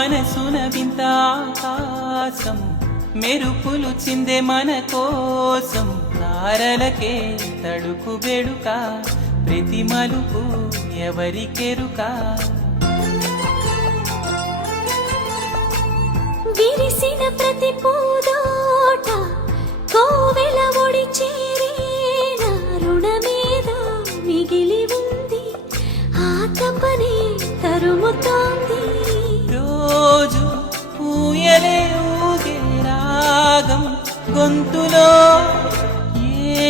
మనసున వింత ఆకాశం మెరుపులు చిందే మన కోసం తారలకే తడుకు బెడుక ప్రతి మలుపు ఎవరికెరుక విరిసిన ప్రతి పూదోట కోవెల ఒడి చేరేన రుణమేదో మిగిలి ఉంది ఆ తపనే తరుముతోంది రోజు ఊయలే ఊగే రాగం గొంతులో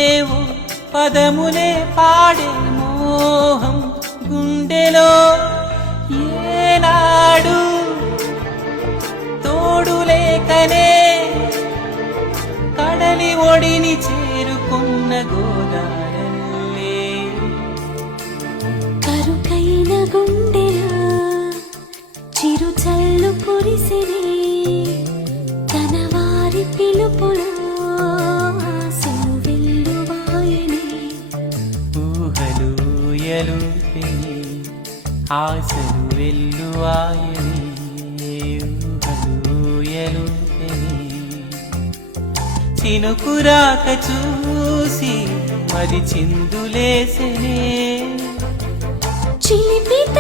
ఏవో పదములే పాడే మోహం గుండెలో ఏనాడు తోడు లేకనే కడలి ఒడిని చేరుకున్న గోదారల్లే కరుకైన గుండెలా చిరు చల్లు కురిసినే తన వారి పిలుపులో ఆశలు వెల్లువాయనే ఊహలు ఎలుపెని ఆశలు వెల్లువాయని ఊహలు ఎలుపెని చినుకురాక చూసి మరి చిందులేసెనే చిలిపిత